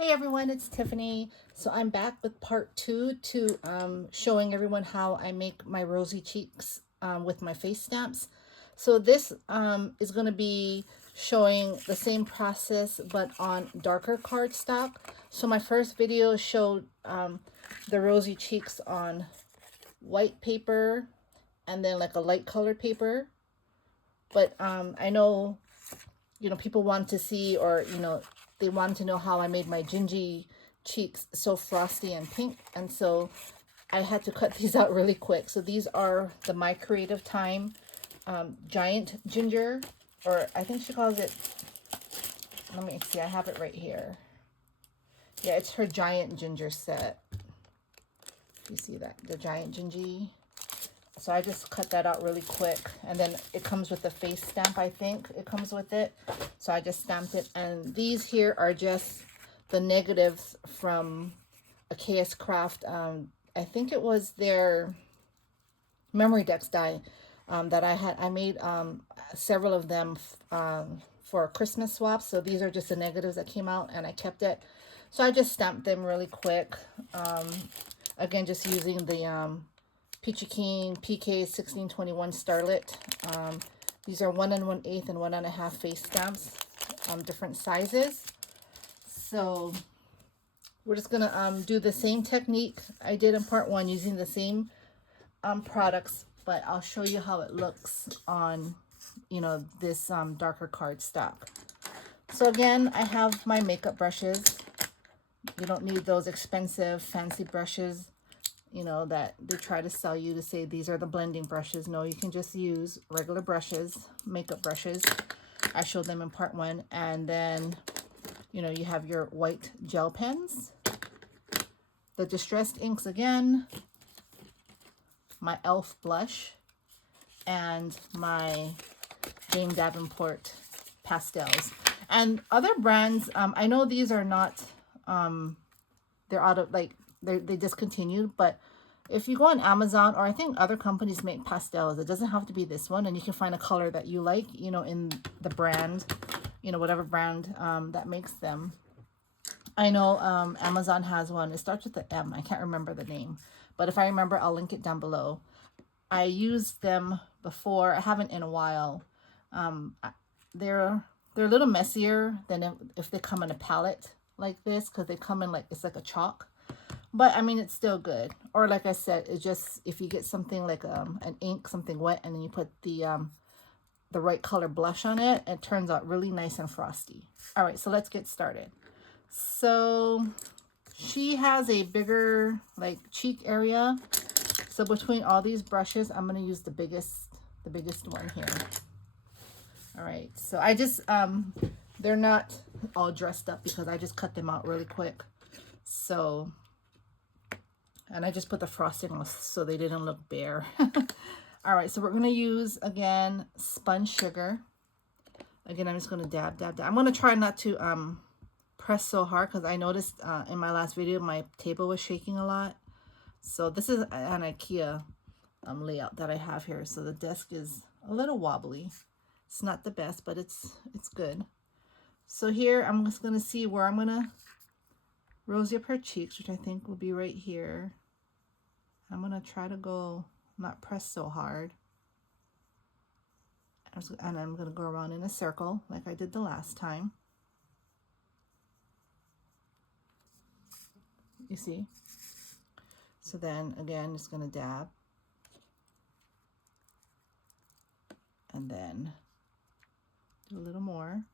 Hey everyone, it's Tiffany. So I'm back with part two to showing everyone how I make my rosy cheeks with my face stamps. So this is going to be showing the same process but on darker cardstock. So my first video showed the rosy cheeks on white paper and then like a light colored paper. But I know, people want to see, or, they wanted to know how I made my gingy cheeks so frosty and pink. And so I had to cut these out really quick. So these are the My Creative Time giant ginger, or I think she calls it, let me see, I have it right here. Yeah, it's her giant ginger set. You see that, the giant gingy. So I just cut that out really quick. And then it comes with the face stamp, I think it comes with it. So I just stamped it. And these here are just the negatives from a KS Craft. I think it was their memory decks die that I had. I made several of them for Christmas swaps. So these are just the negatives that came out and I kept it. So I just stamped them really quick. Again, just using the Peachy Keen PK 1621 Starlet. These are 1 1/8 and 1 1/2 face stamps, different sizes. So we're just gonna do the same technique I did in part one, using the same products, but I'll show you how it looks on, this darker cardstock. So again, I have my makeup brushes. You don't need those expensive fancy brushes, that they try to sell you to say these are the blending brushes. No, you can just use regular brushes, makeup brushes. I showed them in part one. And then, you have your white gel pens, the distressed inks again, my e.l.f. blush, and my Dame Davenport pastels. And other brands, I know these are not, they're out of, like, they discontinued, but if you go on Amazon, or I think other companies make pastels, it doesn't have to be this one, and you can find a color that you like, in the brand, whatever brand that makes them. I know Amazon has one. It starts with the M. I can't remember the name, but if I remember, I'll link it down below. I used them before. I haven't in a while. They're a little messier than if they come in a palette like this, because they come in like, it's like a chalk. But I mean, it's still good. Or like I said, it's just, if you get something like an ink, something wet, and then you put the right color blush on it, it turns out really nice and frosty. All right, so let's get started. So she has a bigger like cheek area. So between all these brushes, I'm gonna use the biggest one here. All right, so I just, they're not all dressed up because I just cut them out really quick. So, and I just put the frosting on so they didn't look bare. All right, so we're going to use, again, spun sugar. Again, I'm just going to dab, dab, dab. I'm going to try not to press so hard, because I noticed in my last video, my table was shaking a lot. So this is an IKEA layout that I have here. So the desk is a little wobbly. It's not the best, but it's good. So here, I'm just going to see where I'm going to rosy up her cheeks, which I think will be right here. I'm going to try to go, not press so hard. And I'm going to go around in a circle like I did the last time. You see? So then, again, just going to dab. And then do a little more.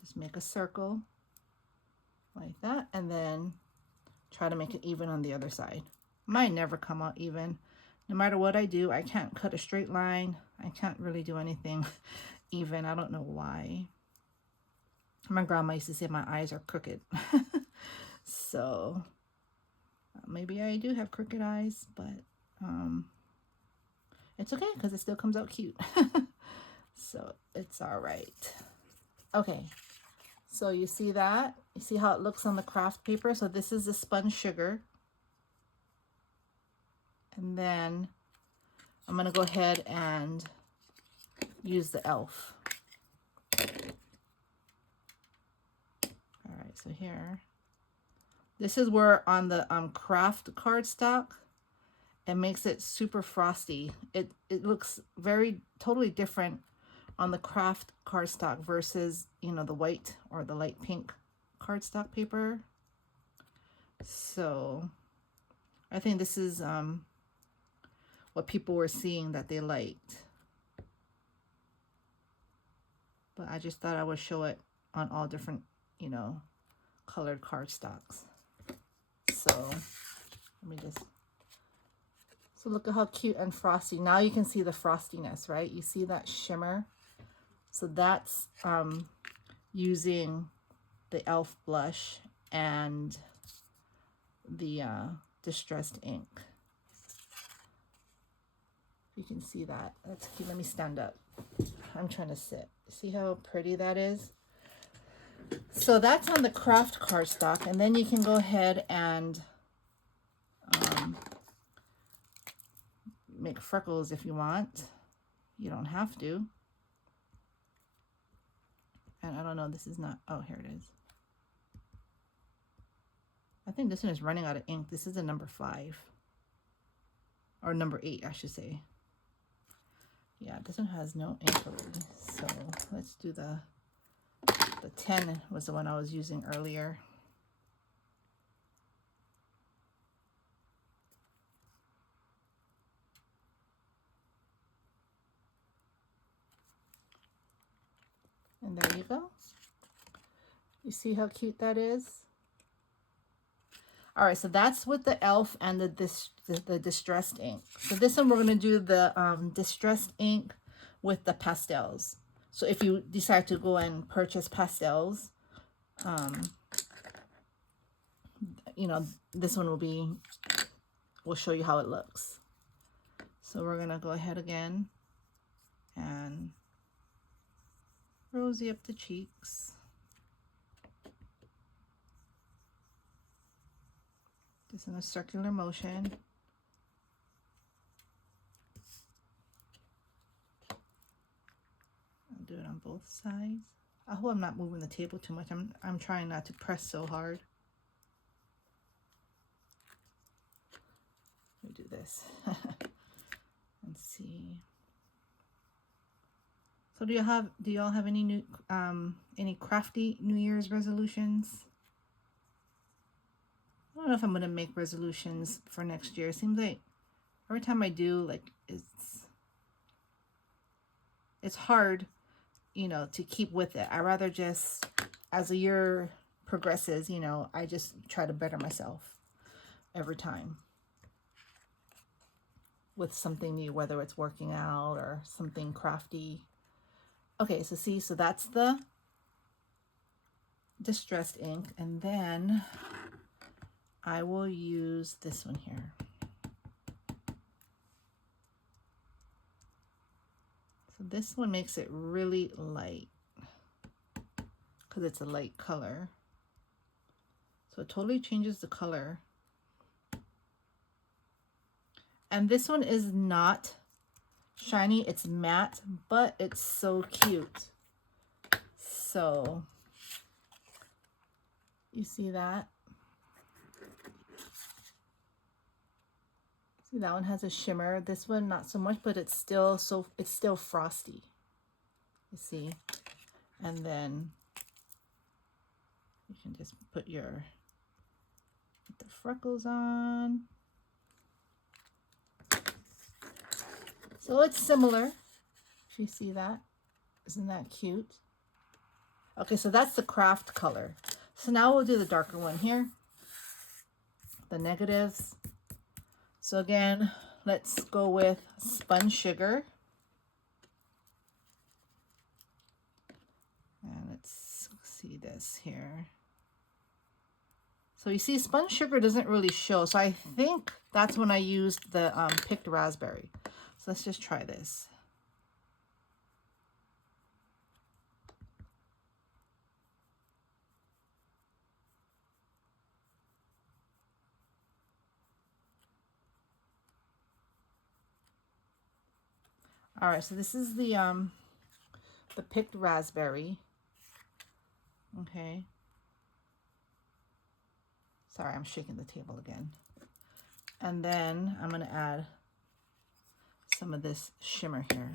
Just make a circle like that. And then try to make it even on the other side. Might never come out even. No matter what I do, I can't cut a straight line. I can't really do anything even. I don't know why. My grandma used to say my eyes are crooked. So maybe I do have crooked eyes, but it's okay because it still comes out cute. So it's all right. Okay. So you see that? You see how it looks on the craft paper? So this is the spun sugar. And then I'm going to go ahead and use the e.l.f. so here, this is where on the craft cardstock, it makes it super frosty. It looks totally different on the craft cardstock versus, you know, the white or the light pink cardstock paper. So I think this is what people were seeing that they liked. But I just thought I would show it on all different, you know, colored cardstocks. So let me just, so look at how cute and frosty. Now you can see the frostiness, right? You see that shimmer? So that's using the e.l.f. blush and the distressed ink. You can see that. That's cute. Let me stand up. I'm trying to sit. See how pretty that is? So that's on the craft cardstock, and then you can go ahead and make freckles if you want. You don't have to. And I don't know, this is not, oh, here it is. I think this one is running out of ink. This is a number 5. Or number 8, I should say. Yeah, this one has no ink already. So let's do the 10 was the one I was using earlier. And there you go. You see how cute that is? All right, so that's with the e.l.f. and the distressed ink. So this one we're going to do the distressed ink with the pastels. So if you decide to go and purchase pastels, you know, this one will show you how it looks. So we're going to go ahead again and rosy up the cheeks. Just in a circular motion. I'll do it on both sides. I hope I'm not moving the table too much. I'm trying not to press so hard. Let me do this. Let's see. So do y'all have any crafty New Year's resolutions? I don't know if I'm gonna make resolutions for next year. It seems like every time I do, like it's hard, you know, to keep with it. I rather just, as the year progresses, you know, I just try to better myself every time with something new, whether it's working out or something crafty. Okay, so see, so that's the distressed ink, and then I will use this one here. So this one makes it really light because it's a light color. So it totally changes the color. And this one is not shiny, it's matte, but it's so cute. So you see that? See, that one has a shimmer. This one not so much, but it's still frosty. You see? And then you can just put the freckles on. So it's similar. If you see that, isn't that cute? Okay, so that's the craft color. So now we'll do the darker one here, the negatives. So again, let's go with spun sugar. And let's see this here. So you see, spun sugar doesn't really show. So I think that's when I used the picked raspberry. So let's just try this. All right, so this is the picked raspberry. Okay. Sorry, I'm shaking the table again. And then I'm going to add some of this shimmer here.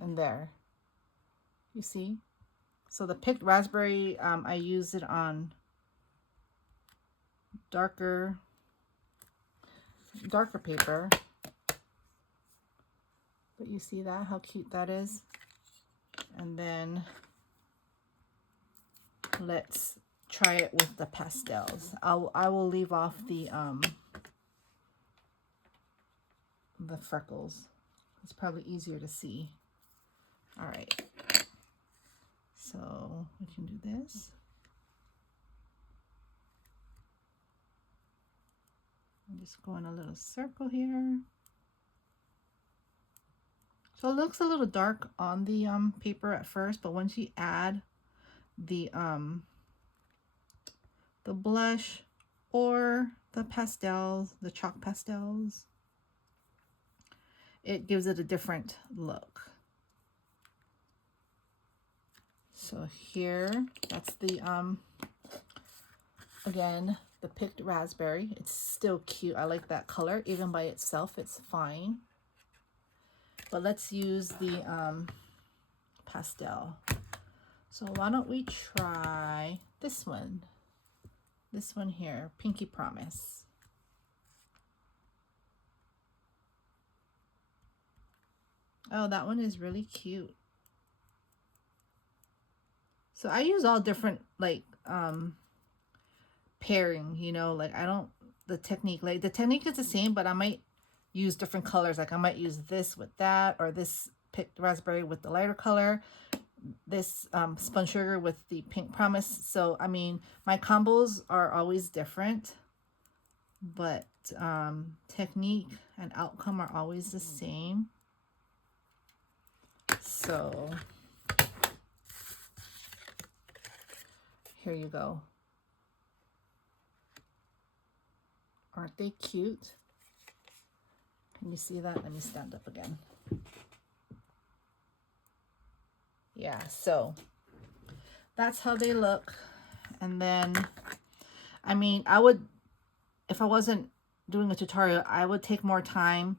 And there, you see? So the picked raspberry, I used it on darker paper. But you see that, how cute that is? And then let's try it with the pastels. I will leave off the freckles. It's probably easier to see. All right. So we can do this. I'm just going a little circle here. So it looks a little dark on the paper at first, but once you add the blush or the pastels, the chalk pastels, it gives it a different look. So here, that's the again, the picked raspberry. It's still cute. I like that color. Even by itself, it's fine. But let's use the pastel. So why don't we try this one? This one here, Pinky Promise. Oh, that one is really cute. So I use all different, like, pairing, you know, like the technique is the same, but I might use different colors. Like I might use this with that, or this picked raspberry with the lighter color, this spun sugar with the Pink Promise. So I mean, my combos are always different, but technique and outcome are always the same. So here you go. Aren't they cute? Can you see that? Let me stand up again. Yeah, so that's how they look. And then, I mean, I would, if I wasn't doing a tutorial, I would take more time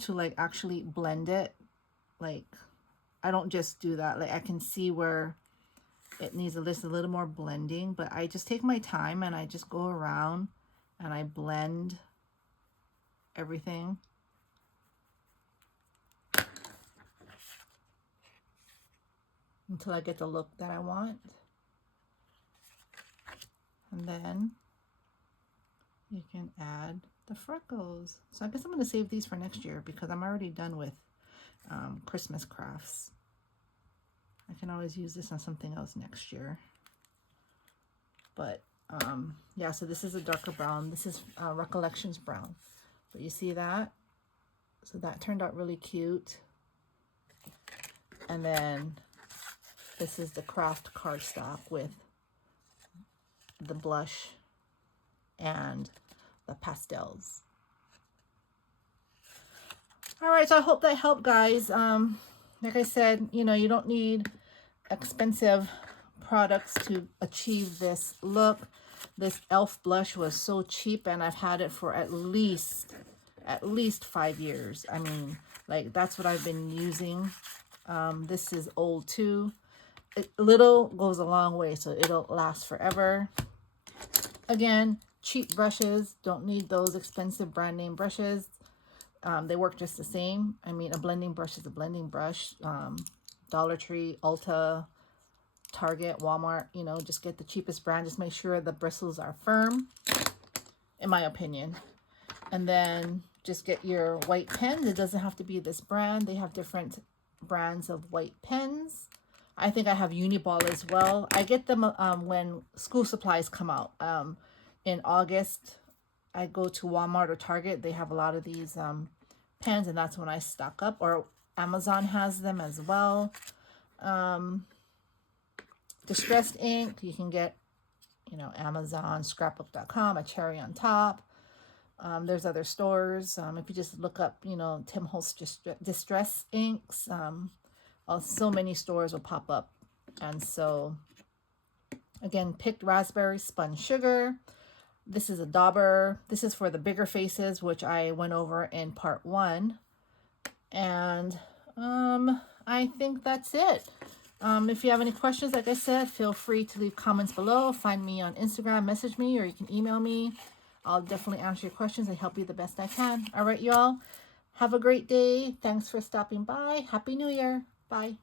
to like actually blend it. Like, I don't just do that. Like, I can see where it needs a little more blending, but I just take my time and I just go around and I blend everything. Until I get the look that I want. And then you can add the freckles. So I guess I'm going to save these for next year because I'm already done with Christmas crafts. I can always use this on something else next year. But yeah, so this is a darker brown. This is Recollections brown. But you see that? So that turned out really cute. And then this is the craft cardstock with the blush and the pastels. All right, so I hope that helped, guys. Like I said, you know, you don't need expensive products to achieve this look. This e.l.f. blush was so cheap, and I've had it for at least 5 years. I mean, like, that's what I've been using. This is old too. Little goes a long way, so it'll last forever. Again, cheap brushes, don't need those expensive brand name brushes. They work just the same. I mean, a blending brush is a blending brush. Dollar Tree, Ulta, Target, Walmart, you know, just get the cheapest brand. Just make sure the bristles are firm, in my opinion. And then just get your white pens. It doesn't have to be this brand. They have different brands of white pens. I think I have Uniball as well. I get them when school supplies come out. In August, I go to Walmart or Target. They have a lot of these pens, and that's when I stock up. Or Amazon has them as well. Distressed ink, you can get, you know, Amazon, scrapbook.com, a cherry on top. There's other stores. If you just look up, you know, Tim Holtz Distress Inks, so many stores will pop up. And so, again, picked raspberry spun sugar. This is a dauber. This is for the bigger faces, which I went over in part 1. And I think that's it. If you have any questions, like I said, feel free to leave comments below. Find me on Instagram, message me, or you can email me. I'll definitely answer your questions and help you the best I can. All right, y'all. Have a great day. Thanks for stopping by. Happy New Year. Bye.